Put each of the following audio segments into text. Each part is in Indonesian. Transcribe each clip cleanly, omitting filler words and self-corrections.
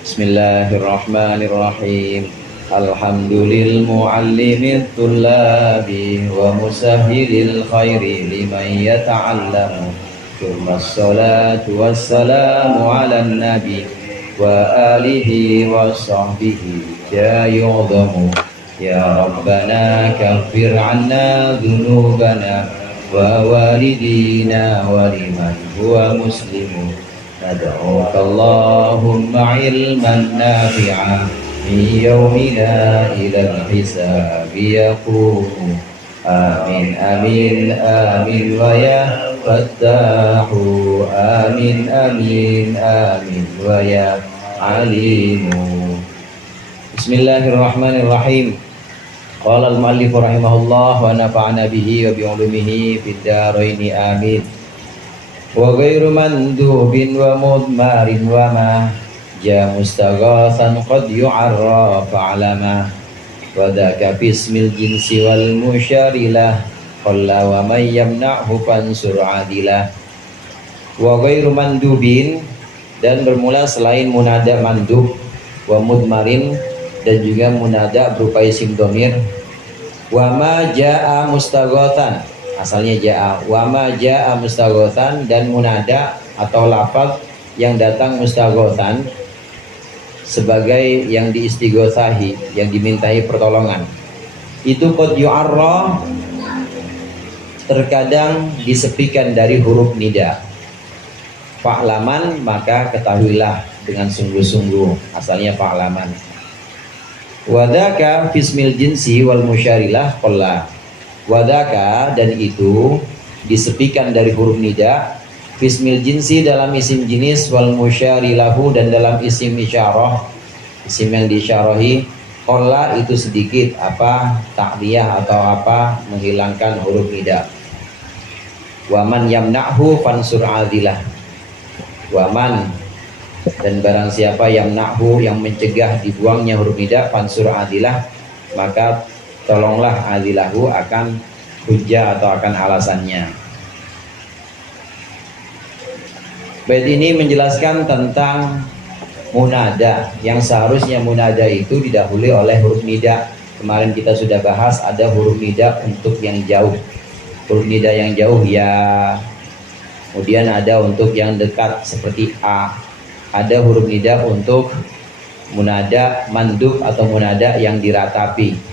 Bismillahirrahmanirrahim. Alhamdulil muallimit tullabi wa musahhilil khairi liman yata'allamu. Tsummas salatu wassalamu ala nabi wa alihi wa sahbihi ya yu'dhamu. Ya Rabbana kaffir 'anna dhunubana wa walidina wa liman huwa muslimun. ندعوك اللهم علما نافعا من يومنا إلى الحساب يقوم. آمين آمين آمين ويا فتاح. آمين آمين آمين ويا عليم. بسم الله الرحمن الرحيم. قال المؤلف رحمه الله ونفعنا به وبعلومه في الدارين آمين. Wa ghairu mandubin wa mudmarin wa ma ja mustaghathan qad yu'arra fa'lama wa dhaka bismil jinsi wal musyarilah qalla wa may yamna'hu fansur adilah. Wa ghairu mandubin, dan bermula selain munada mandub, wa mudmarin, dan juga munada berupa isim dhamir, wa ma jaa mustaghathan, asalnya ja'a, wa ma ja'a mustaghathan, dan munada atau lafaz yang datang mustaghathan sebagai yang diistighatsahi, yang dimintai pertolongan, itu qad yu'arra, terkadang disepikan dari huruf nida. Fa'laman, maka ketahuilah dengan sungguh-sungguh, asalnya fa'laman. Wadaka fismil jinsi wal musyarilah qalla. Wadaka, dan itu disepikan dari huruf nida, fismil jinsi, dalam isim jenis, wal musyarilahu, dan dalam isim isyarah, isim yang diisyarahi, qalla, itu sedikit, apa, ta'diyah atau apa, menghilangkan huruf nida. Waman yamna'hu fansur adilah. Waman, dan barang siapa yamna'hu, yang mencegah dibuangnya huruf nida, fansur adilah, maka tolonglah adilahu, akan hujjah atau akan alasannya. Bait ini menjelaskan tentang munada, yang seharusnya munada itu didahului oleh huruf nida. Kemarin kita sudah bahas ada huruf nida untuk yang jauh, huruf nida yang jauh ya, kemudian ada untuk yang dekat seperti a, ada huruf nida untuk munada mandub atau munada yang diratapi,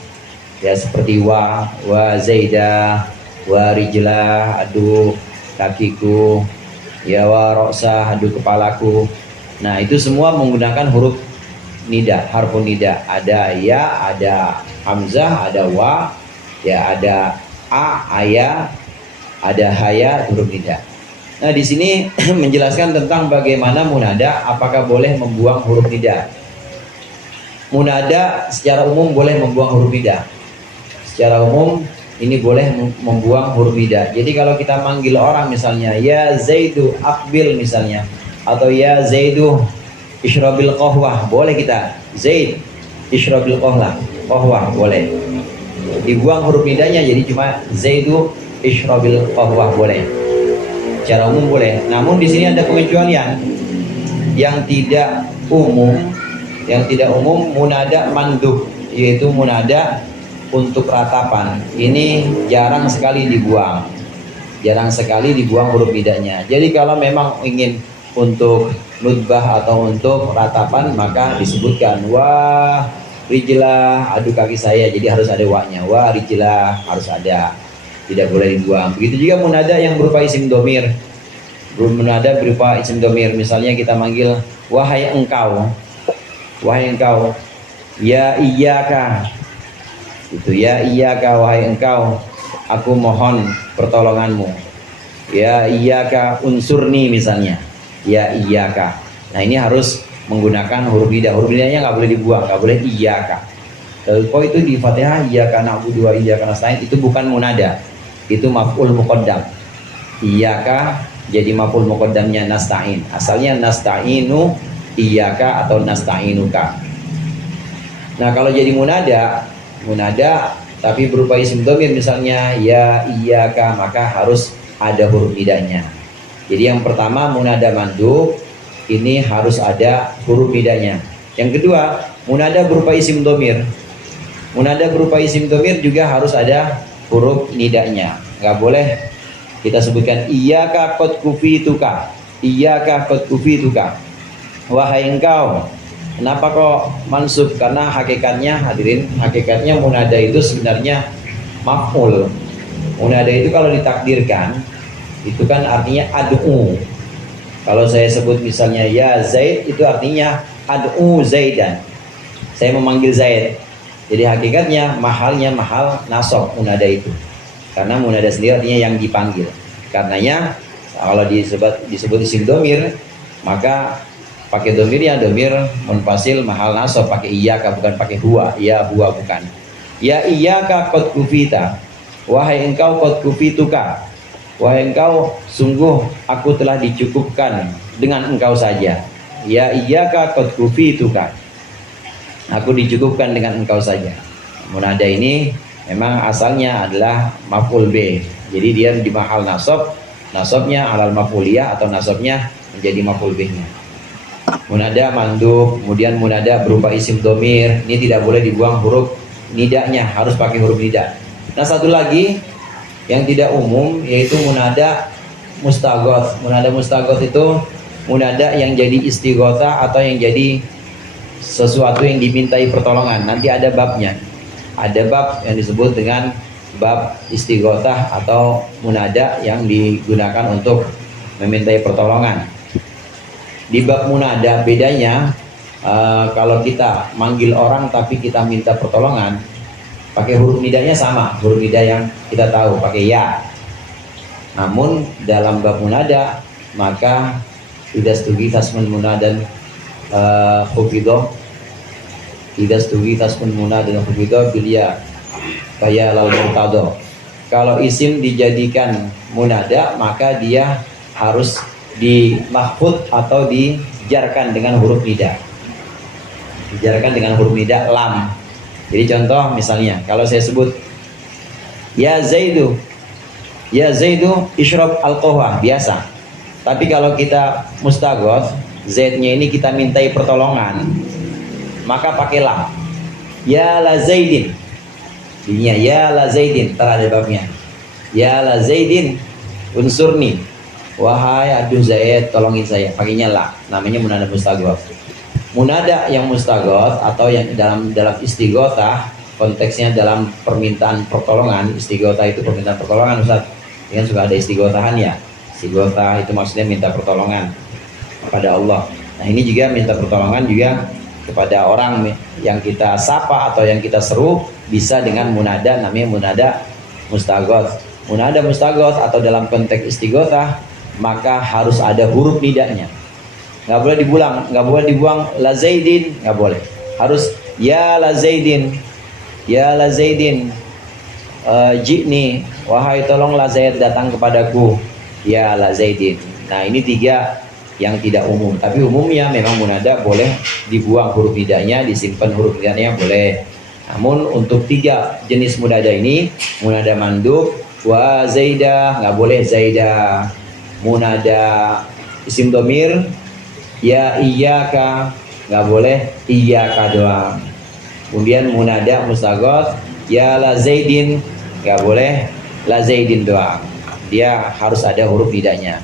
ya, seperti wa zaidah, wa rijlah, aduh kakiku, ya, wa ra'sah, aduh kepalaku. Nah, itu semua menggunakan huruf nida, harfun nida. Ada ya, ada hamzah, ada wa, ya, ada a, aya, ada haya, huruf nida. Nah, di sini menjelaskan tentang bagaimana munada, apakah boleh membuang huruf nida. Munada secara umum boleh membuang huruf nida. Secara umum ini boleh membuang huruf nida. Jadi kalau kita manggil orang misalnya ya Zaidu aqbil misalnya, atau ya Zaidu ishrabil qahwah, boleh kita Zaid ishrabil qahwah boleh. Dibuang huruf nidanya jadi cuma Zaidu ishrabil qahwah boleh. Secara umum boleh. Namun di sini ada pengecualian yang tidak umum. Yang tidak umum munada mandub, yaitu munada untuk ratapan. Ini jarang sekali dibuang. Jarang sekali dibuang huruf nidanya. Jadi kalau memang ingin untuk nutbah atau untuk ratapan, maka disebutkan wa rijlah, aduh kaki saya, jadi harus ada wa-nya. Wa rijlah harus ada, tidak boleh dibuang. Begitu juga munada yang berupa isim dhamir. Munada berupa isim dhamir, misalnya kita manggil wahai engkau. Wahai engkau, ya iyyaka, itu ya iyyaka, wahai engkau, aku mohon pertolonganmu. Ya iyyaka unsurni misalnya, ya iyyaka. Nah, ini harus menggunakan huruf nida. Huruf nidanya nggak boleh dibuang, nggak boleh iyyaka. Kalau itu di Fatihah iyyaka na'budu wa iyyaka nasta'in, itu bukan munada, itu maf'ul muqaddam. Iyyaka jadi maf'ul muqaddamnya nasta'in. Asalnya nasta'inu iyyaka atau nasta'inuka. Nah kalau jadi munada tapi berupa isim dhamir misalnya ya iyyaka, maka harus ada huruf nidanya. Jadi yang pertama munada mandub ini harus ada huruf nidanya. Yang kedua munada berupa isim dhamir. Munada berupa isim dhamir juga harus ada huruf nidanya. Nggak boleh kita sebutkan iyyaka qad kufituka, iyyaka qad kufituka, wahai engkau. Kenapa kok mansub? Karena hakikatnya hadirin, hakikatnya munada itu sebenarnya maf'ul. Munada itu kalau ditakdirkan itu kan artinya ad'u. Kalau saya sebut misalnya ya Zaid, itu artinya ad'u Zaidan, saya memanggil Zaid. Jadi hakikatnya mahalnya mahal nasab munada itu, karena munada sendiri artinya yang dipanggil. Karenanya kalau disebut isim domir, maka pakai domirnya domir munfasil mahal nasab, pakai iyyaka bukan pakai huwa. Ya huwa bukan. Ya iyyaka qad kufita, wahai engkau qad kufituka, wahai engkau sungguh aku telah dicukupkan dengan engkau saja. Ya iyyaka qad kufituka, aku dicukupkan dengan engkau saja. Munada ini memang asalnya adalah maf'ul b. Jadi dia di mahal nasab, nasabnya alal maf'uliyah atau nasabnya menjadi maf'ul b-nya. Munada mandub, kemudian munada berupa isim domir, ini tidak boleh dibuang huruf nidanya, harus pakai huruf nida. Nah satu lagi yang tidak umum yaitu munada mustaghoth. Munada mustaghoth itu munada yang jadi istighotha atau yang jadi sesuatu yang dimintai pertolongan. Nanti ada babnya, ada bab yang disebut dengan bab istighotha atau munada yang digunakan untuk memintai pertolongan. Di bab munada bedanya kalau kita manggil orang tapi kita minta pertolongan, pakai huruf nidanya sama, huruf nida yang kita tahu pakai ya. Namun dalam bab munada maka tidak setuju tasmun munadan khufidoh, tidak setuju tasmun munadan khufidoh bilia kaya lal murtado. Kalau isim dijadikan munada maka dia harus di mahfud atau dijarkan dengan huruf nida, dijarkan dengan huruf nida lam. Jadi contoh misalnya kalau saya sebut ya Zaidu, ya Zaidu ishrab al-qahwah, biasa. Tapi kalau kita mustaghoth, Zaidnya ini kita mintai pertolongan, maka pakai lam. Ya la Zaidin, dinya ya la Zaidin, ada babnya. Ya la Zaidin unsurni, wahai aduh Zaid tolongin saya, pakainya la, namanya munada mustaghoth. Munada yang mustaghoth atau yang dalam istighothah, konteksnya dalam permintaan pertolongan. Istighothah itu permintaan pertolongan, Ustaz. Ini kan suka ada istighotahan ya. Istighothah itu maksudnya minta pertolongan kepada Allah. Nah ini juga minta pertolongan juga kepada orang yang kita sapa atau yang kita seru, bisa dengan munada, namanya munada mustaghoth. Munada mustaghoth atau dalam konteks istighothah maka harus ada huruf nidanya. Nggak boleh dibuang la Zaidin, nggak boleh. Harus ya la Zaidin, ya la Zaidin, jikni, wahai tolonglah Zaid datang kepadaku, ya la Zaidin. Nah ini tiga yang tidak umum, tapi umumnya memang munada boleh dibuang huruf nidanya, disimpan huruf nidanya boleh. Namun untuk tiga jenis munada ini, munada mandub wa Zaidah, nggak boleh Zaidah. Munada isim domir ya iyyaka, nggak boleh iyyaka doang. Kemudian munada mustaghoth ya la Zaidin, nggak boleh la Zaidin doang, dia harus ada huruf nidanya.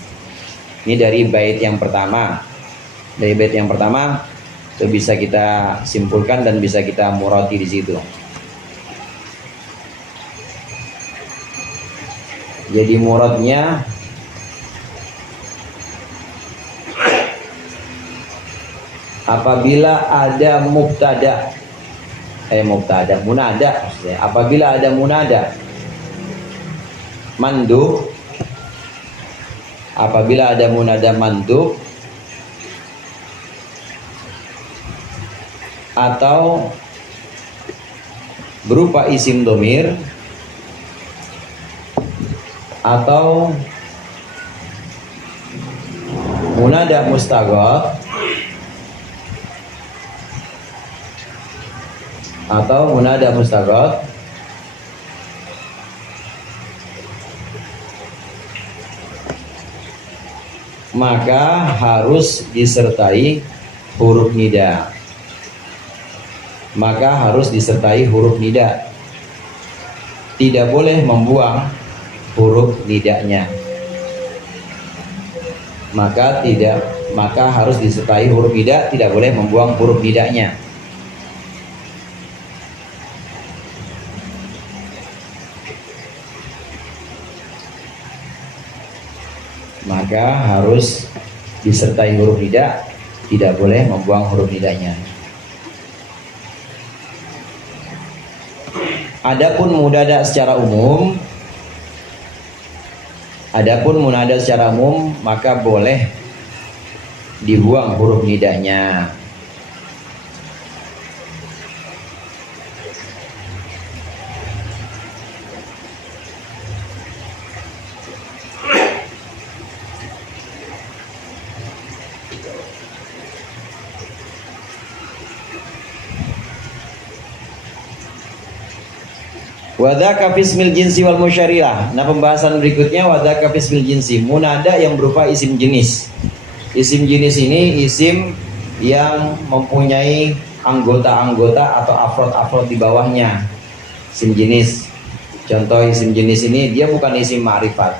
Ini dari bait yang pertama. Dari bait yang pertama itu bisa kita simpulkan dan bisa kita murati di situ. Jadi muradnya apabila ada mubtada, munada maksudnya. Apabila ada munada mandub, apabila ada munada mandub atau berupa isim domir atau munada mustaghoth atau munada mustaghraq, maka harus disertai huruf nida. Maka harus disertai huruf nida. Tidak boleh membuang huruf nidanya. Maka harus disertai huruf nida, tidak boleh membuang huruf nidanya. Maka harus disertai huruf nida, tidak boleh membuang huruf nidanya. Adapun munada secara umum, maka boleh dibuang huruf nidanya. Wadhaka fismil jinsi wal musyarilah. Nah, pembahasan berikutnya wadhaka fismil jinsi, munada yang berupa isim jenis. Isim jenis ini isim yang mempunyai anggota-anggota atau afrod-afrod di bawahnya. Isim jenis. Contoh isim jenis ini dia bukan isim ma'rifat.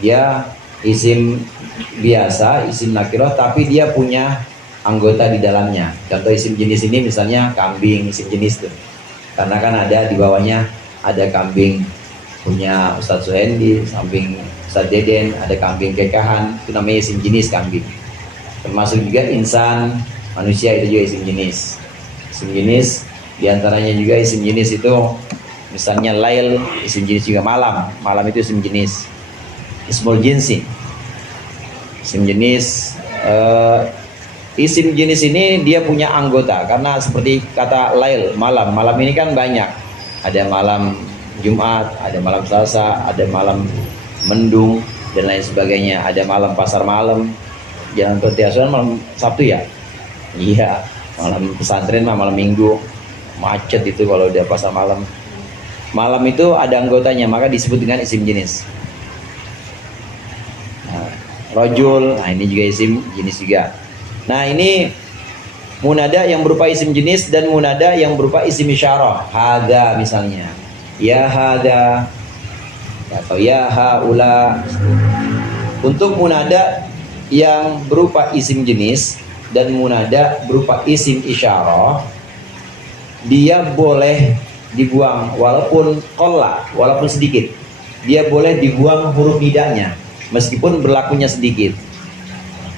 Dia isim biasa, isim nakirah, tapi dia punya anggota di dalamnya. Contoh isim jenis ini misalnya kambing, isim jenis tuh. Karena kan ada di bawahnya ada kambing punya Ustadz Suhendi, samping Ustadz Deden, ada kambing kekahan, itu namanya isim jenis kambing. Termasuk juga insan, manusia, itu juga isim jenis. Isim jenis diantaranya juga isim jenis itu misalnya lail, isim jenis juga malam. Malam itu isim jenis. Ismul jinsi, isim jenis. Isim jenis ini dia punya anggota, karena seperti kata lail, malam. Malam ini kan banyak. Ada malam Jumat, ada malam Selasa, ada malam mendung dan lain sebagainya. Ada malam pasar malam, jalan Petiasuhan malam Sabtu ya. Iya, malam pesantren mah malam Minggu. Macet itu kalau udah pasar malam. Malam itu ada anggotanya, maka disebut dengan isim jenis. Nah, rojul, nah ini juga isim jenis juga. Nah, ini munada yang berupa isim jenis dan munada yang berupa isim isyarah. Hada misalnya, ya hada atau ya haula. Untuk munada yang berupa isim jenis dan munada berupa isim isyarah, dia boleh dibuang walaupun qalla, walaupun sedikit. Dia boleh dibuang huruf nidanya meskipun berlakunya sedikit.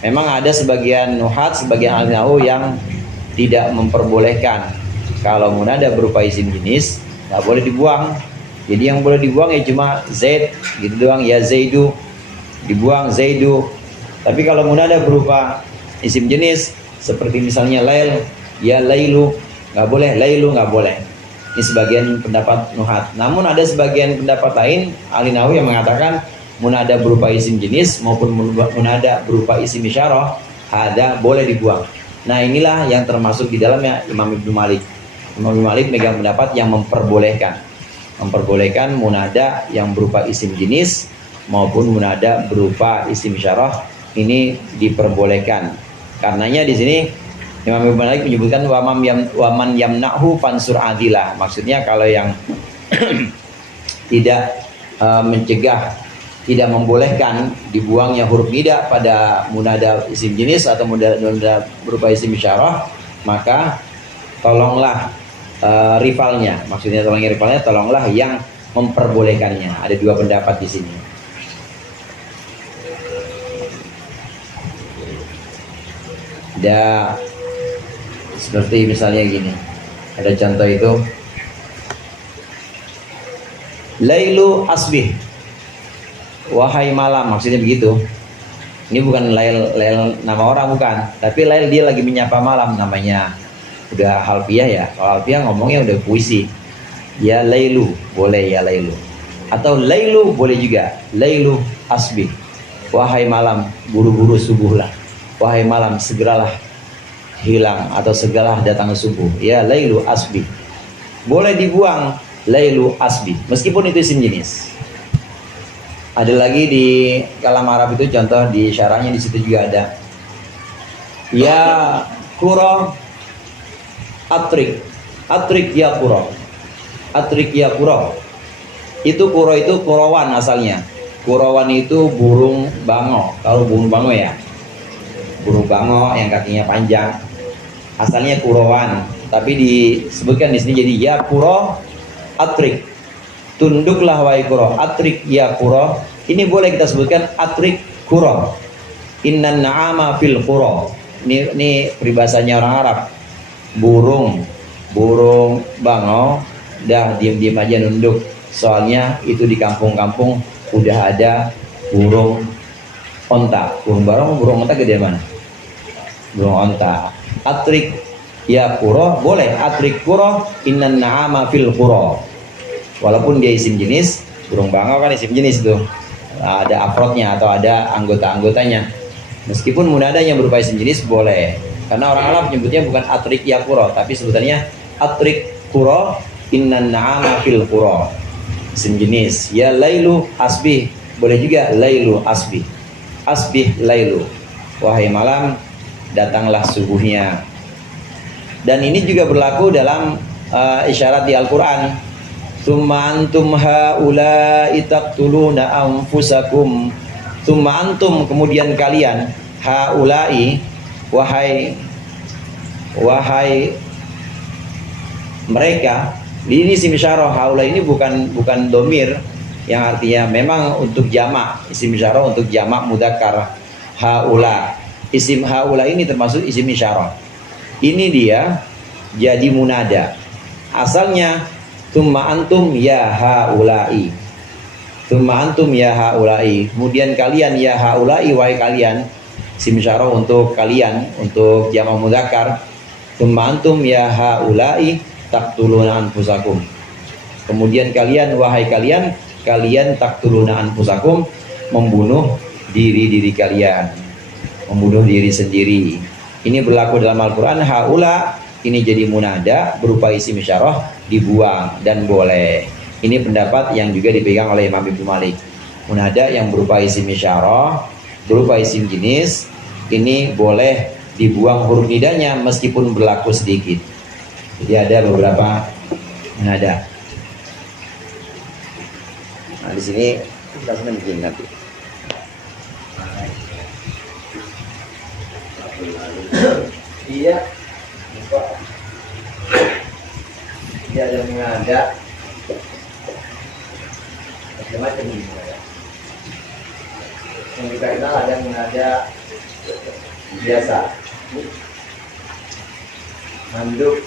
Memang ada sebagian nuhat, sebagian ahli nahwu yang tidak memperbolehkan kalau munada berupa isim jenis nggak boleh dibuang. Jadi yang boleh dibuang ya cuma zaid gitu doang, ya zaidu, dibuang zaidu. Tapi kalau munada berupa isim jenis seperti misalnya lail, ya lailu, nggak boleh, lailu nggak boleh. Ini sebagian pendapat nuhat. Namun ada sebagian pendapat lain ahli nahwu yang mengatakan munada berupa isim jenis maupun munada berupa isim isyarah ada boleh dibuang. Nah, inilah yang termasuk di dalamnya Imam Ibnu Malik. Imam Ibnu Malik megang pendapat yang memperbolehkan munada yang berupa isim jenis maupun munada berupa isim isyarah ini diperbolehkan. Karenanya di sini Imam Ibnu Malik menyebutkan waman yamna'hu fansur adilah. Maksudnya kalau yang tidak mencegah, tidak membolehkan dibuangnya huruf nida pada munada isim jenis atau munada berupa isim isyarah, maka tolonglah rivalnya. Maksudnya tolonglah yang memperbolehkannya. Ada dua pendapat di sini. Ada seperti misalnya gini. Ada contoh itu. Lailu asbih. Wahai malam, maksudnya begitu. Ini bukan lail nama orang, bukan, tapi lail dia lagi menyapa malam, namanya udah halfiah ya. Kalau halfiah ngomongnya udah puisi. Ya lailu, boleh ya lailu. Atau lailu boleh juga. Lailu asbih. Wahai malam, buru-buru subuhlah. Wahai malam, segeralah hilang atau segala datang subuh. Ya lailu asbi. Boleh dibuang lailu asbi meskipun itu isim jenis. Ada lagi di kalam Arab itu contoh di syarahnya di situ juga ada. Ya kuro atrik. Atrik ya kuro. Atrik ya kuro. Itu kuro itu kurawan asalnya. Kurawan itu burung bango. Kalau burung bango ya. Burung bango yang kakinya panjang. Asalnya kurawan, tapi disebutkan di sini jadi ya kuro atrik. Tunduklah wahai kuro. Atrik ya kuro. Ini boleh kita sebutkan atrik kuro. Innan na'ama fil kuro. Ini peribahasanya orang Arab. Burung bango dah diam-diam aja nunduk. Soalnya itu di kampung-kampung udah ada burung onta. Burung onta gede mana? Burung onta. Atrik ya kuro boleh. Atrik kuro innan na'ama fil kuro. Walaupun dia isim jenis, burung bangau kan isim jenis tuh. Ada afrodnya atau ada anggota-anggotanya. Meskipun munada yang berupa isim jenis boleh. Karena orang Arab menyebutnya bukan atrik ya kuro, tapi sebutannya atrik kuro innan na'ama fil kuro. Isim jenis. Ya lailu asbih. Boleh juga lailu asbih. Asbih lailu. Wahai malam, datanglah subuhnya. Dan ini juga berlaku dalam isyarat di Al-Quran. Tsumma antum haula'i taqtuluna anfusakum. Tsumma antum, kemudian kalian, haula'i, wahai mereka. Ini isim isyarah. Haula ini bukan domir yang artinya memang untuk jamak. Isim isyarah untuk jamak mudzakkar. Haula. Isim haula ini termasuk isim isyarah. Ini dia jadi munada. Asalnya tsumma antum ya haula'i. Tsumma antum ya haula'i. Kemudian kalian ya haula'i, wahai kalian. Isim isyarah untuk kalian, untuk jamak mudzakkar. Tsumma antum ya haula'i taqtuluna anfusakum. Kemudian kalian, wahai kalian, kalian taqtuluna anfusakum, membunuh diri kalian. Membunuh diri sendiri. Ini berlaku dalam Al-Quran. Haula ini jadi munada berupa isim isyarah, dibuang dan boleh. Ini pendapat yang juga dipegang oleh Imam Ibnu Malik. Munada yang berupa isim isyarah, berupa isim jenis, ini boleh dibuang huruf nidanya meskipun berlaku sedikit. Jadi ada beberapa munada. Nah, di sini kita senang bikin nanti. Iya. Dia ada munada macam-macam ini munada. Yang kita kenal ada munada biasa, manduk,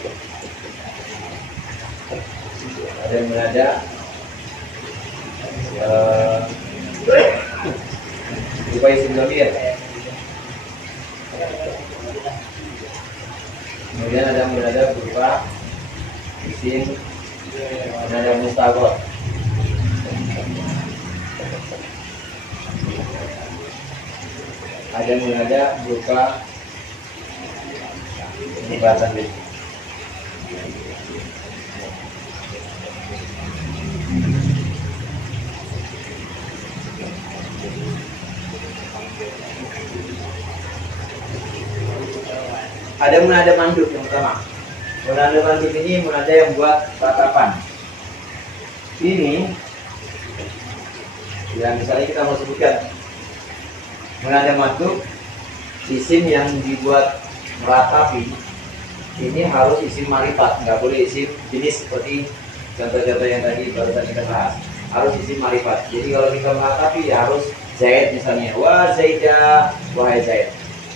ada munada berupa isim dhamir. Kemudian ada munada berupa isim munada mustaqor. Ada munada berupa nibatan. Ada munada manduk yang pertama. Munada manduk ini munada yang buat tatapan. Ini yang misalnya kita mau sebutkan munada manduk, isim yang dibuat meratapi ini harus isim marifat, nggak boleh isim jenis seperti contoh-contoh yang tadi barusan kita bahas. Harus isim marifat. Jadi kalau kita meratapi ya harus Zaid misalnya. Wah Zaidah, wahai Zaid.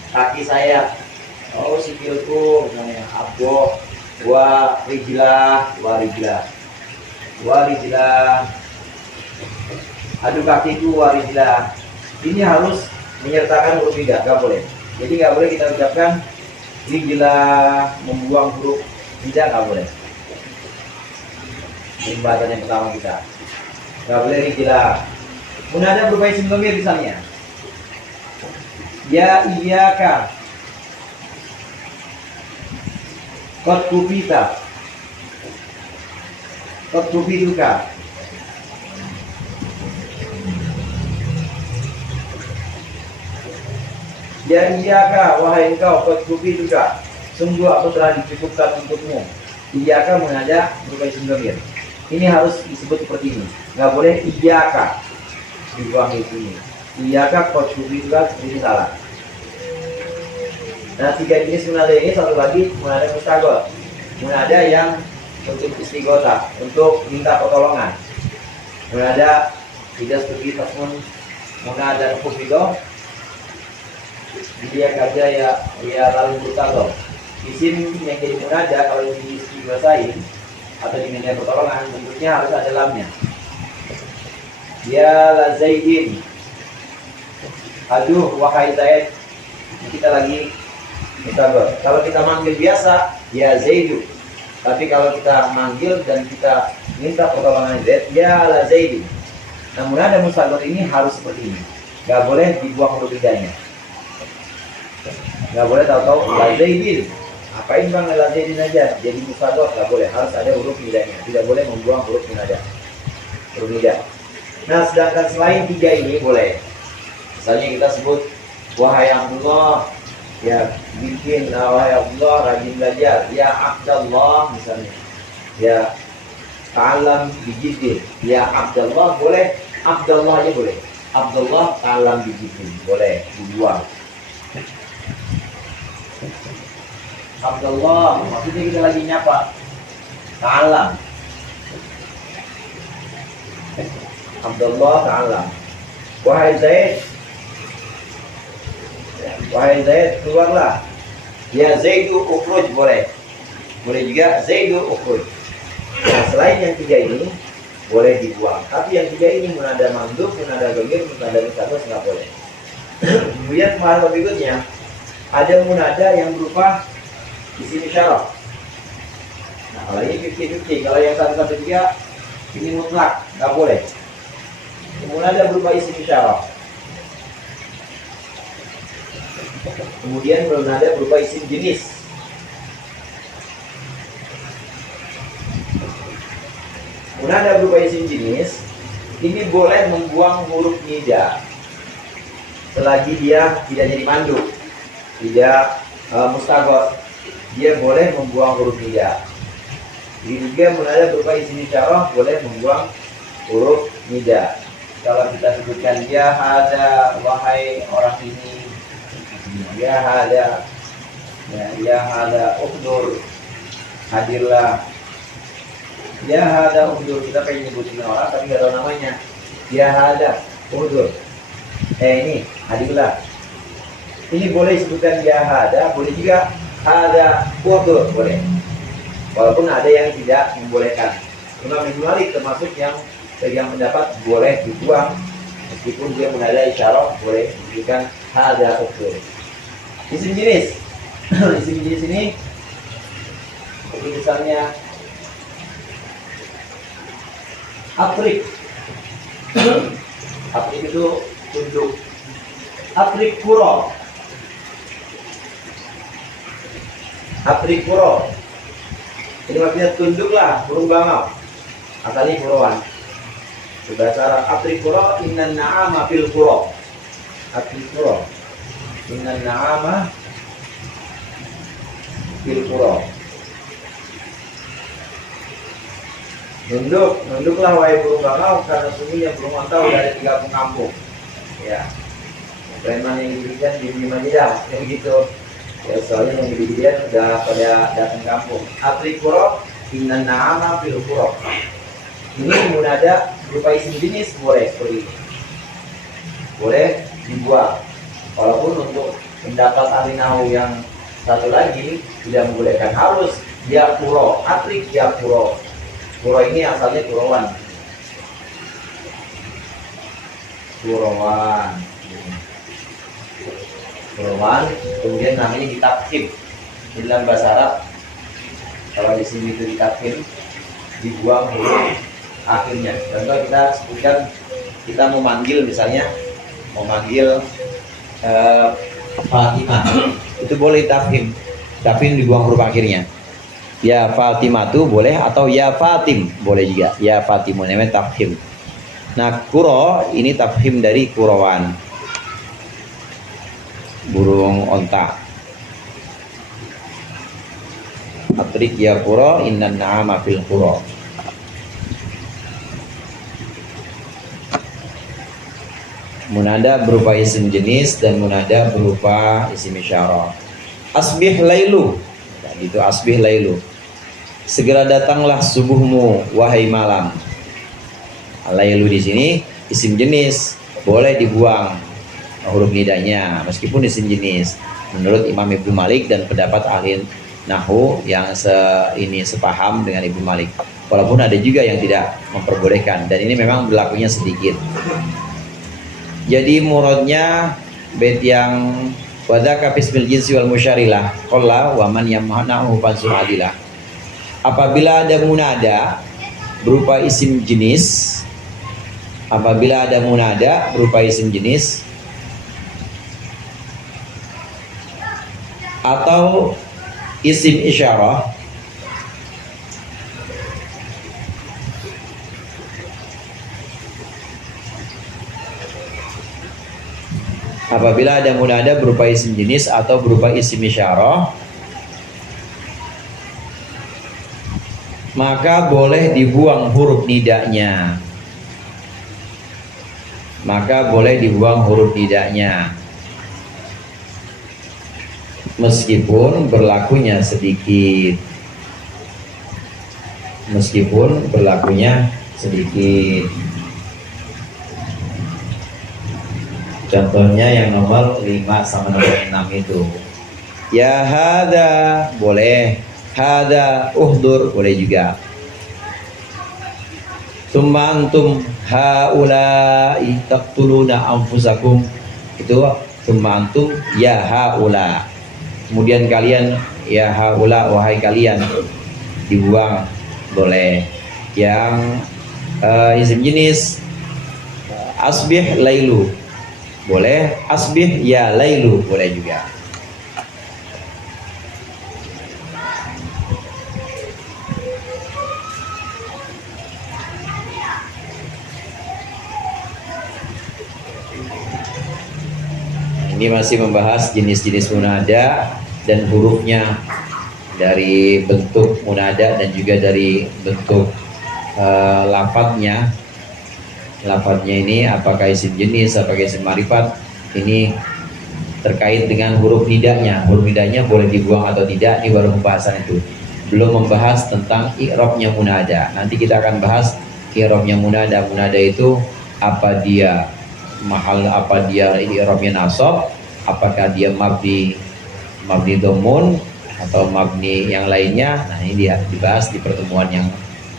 Kaki saya. Oh sikilku misalnya. Abdoh, wa rijlah, wa rijlah. Wa rijlah. Aduh kakiku, wa rijlah. Ini harus menyertakan huruf tidak, nggak boleh. Jadi nggak boleh kita ucapkan rijlah membuang huruf tidak, nggak boleh. Ini bahasan yang pertama kita. Nggak boleh rijlah. Munada berupa isim dhamir misalnya. Ya iyyaka. Qad kufita. Qad kufituka. Ya iyaka, wahai engkau, qad kufituka. Sungguh aku telah dicukupkan untukmu. Iyaka mengajak berupa isim dhamir. Ini harus disebut seperti ini. Nggak boleh iyaka dibuang di sini. Iyaka qad kufituka, ini salah. Nah, tiga jenis munada ini satu lagi munada mustagol. Munada yang untuk istighotsah, untuk minta pertolongan. Munada tidak seperti tasmun munada kufido. Dia kerja ya lalu mustagol. Isim yang jadi munada kalau di istighosahin atau diminta pertolongan bentuknya harus ada lamnya. Ya la Zaidin. Aduh wahai Zaid. Kita lagi mustagol. Kalau kita manggil biasa ya Zaidu. Tapi kalau kita manggil dan kita minta pertolongan Zaid, ya la Zaidi. Namun ada mustagol ini harus seperti ini. Gak boleh dibuang huruf lidahnya. Gak boleh tahu-tahu la Zaidin. Apain bang la Zaidin aja? Jadi mustagol gak boleh. Harus ada huruf lidahnya. Tidak boleh membuang huruf lidah. Huruf lidah. Nah, sedangkan selain tiga ini boleh. Misalnya kita sebut wahai Abdullah, ya bikin wahai Abdullah rajin belajar, ya Abdullah misalnya, ya ta'allam bijiddin, ya Abdullah boleh, Abdullah aja boleh, Abdullah ta'allam bijiddin boleh dibuang. Abdullah maksudnya kita lagi nyapa, ta'allam, Abdullah ta'allam. Wahai Zaid, wahai Zaid keluarlah. Ya Zaidu ukhruj boleh. Boleh juga Zaidu ukhruj. Nah, selain yang tiga ini boleh dibuang. Tapi yang tiga ini munada mamduk, munada dhamir, munada mustagol nggak boleh. Kemudian kemarin berikutnya ada munada yang berupa isim isyarah. Nah, kalau ini 50-50. Kalau yang 1-1-3 ini mutlak, nggak boleh. Munada berupa isim isyarah. Kemudian munada berupa isim jenis. Munada berupa isim jenis ini boleh membuang huruf nida selagi dia tidak jadi manduk, tidak mustagol, dia boleh membuang huruf nida. Juga munada berupa isim isyarah boleh membuang huruf nida. Kalau kita sebutkan ya hada, wahai orang ini, ya hada, ya hada ukhdur, hadirlah, ya hada ukhdur. Kita pengen nyebutin orang tapi nggak tahu namanya. Ya hada ukhdur, ini hadirlah. Ini boleh disebutkan ya hada, boleh juga hada ukhdur boleh. Walaupun ada yang tidak membolehkan. Imam Ibnu Malik termasuk yang pendapat boleh dibuang meskipun dia munada isyarah boleh disebutkan hada ukhdur. Isim jenis. Isim jenis ini seperti misalnya Afrik. Afrik itu tunduk. Afrik kuro. Afrik kuro. Ini maksudnya tunduklah burung bangau. Asalnya kuroan. Bahasa Arab Afrik kuro innan na'ama fil kuro. Afrik kuro innan na'ama fil kuro. Nunduklah wahai burung bangau karena sungguhnya burung mantau dari 3 kampung. Ya, preman yang didikan di Madinah, kayak gitu. Ya, soalnya yang didikan udah pada datang kampung. Afrikuro inna na'ama fil kuro. Ini munada berupa isim jenis boleh seperti ini. Boleh dibuang. Walaupun untuk pendapat ahli nahwu yang satu lagi tidak membolehkan, harus ya kuro, atrik ya kuro. Kuro ini asalnya kurowan. Kurowan, kemudian namanya ditafkhim. Di dalam bahasa Arab, kalau di sini itu ditafkhim, dibuang huruf akhirnya. Contoh kita sebutkan, kita mau manggil misalnya, mau manggil Fatimah, itu boleh ditafkhim. Tafkhim dibuang huruf akhirnya. Ya Fatimatu boleh, atau ya Fatim boleh juga. Ya Fatimu namanya tafhim. Nah, kuro ini tafhim dari kurawan, burung onta. Atrik ya kuro innan na'ama fil kuro. Munada berupa isim jenis dan munada berupa isim isyarah. Asbih lailu. Nah, itu asbih lailu. Segera datanglah subuhmu wahai malam. Lailu di sini isim jenis, boleh dibuang huruf nidanya meskipun isim jenis. Menurut Imam Ibnu Malik dan pendapat ahli nahwu yang sepaham dengan Ibnu Malik. Walaupun ada juga yang tidak memperbolehkan, dan ini memang berlakunya sedikit. Jadi muradnya bait yang wadaka bismil jinsi wal musyarilah qalla wa man yamnahu fansul adilah. Apabila ada munada berupa isim jenis, apabila ada munada berupa isim jenis atau isim isyarah, apabila ada munada berupa isim jenis atau berupa isim isyarah, maka boleh dibuang huruf nidanya. Maka boleh dibuang huruf nidanya meskipun berlakunya sedikit. Meskipun berlakunya sedikit. Contohnya yang nomor 5 sama nomor 6 itu. Ya hada boleh, hada uhdur boleh juga. Summa antum haula'i taqtuluna anfusakum, itu summa antum ya haula. Kemudian kalian ya haula wahai kalian, dibuang boleh. Yang isim jenis asbih lailu boleh, asbih ya lailu boleh juga. Ini masih membahas jenis-jenis munada dan hurufnya, dari bentuk munada dan juga dari bentuk lafadznya. Lafadznya ini apakah isim jenis, apakah isim ma'rifat, ini terkait dengan huruf nidanya. Huruf nidanya boleh dibuang atau tidak, ini baru pembahasan itu. Belum membahas tentang i'rabnya munada. Nanti kita akan bahas i'rabnya munada. Munada itu apa dia mahal, apa dia i'rabnya nasab, apakah dia mabni dhammun atau mabni yang lainnya. Nah, ini dia dibahas di pertemuan yang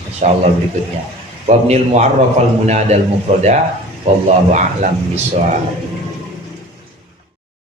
insyaallah berikutnya. Wabnil mu'arraf al munada al mufrada wallahu a'lam bishawab.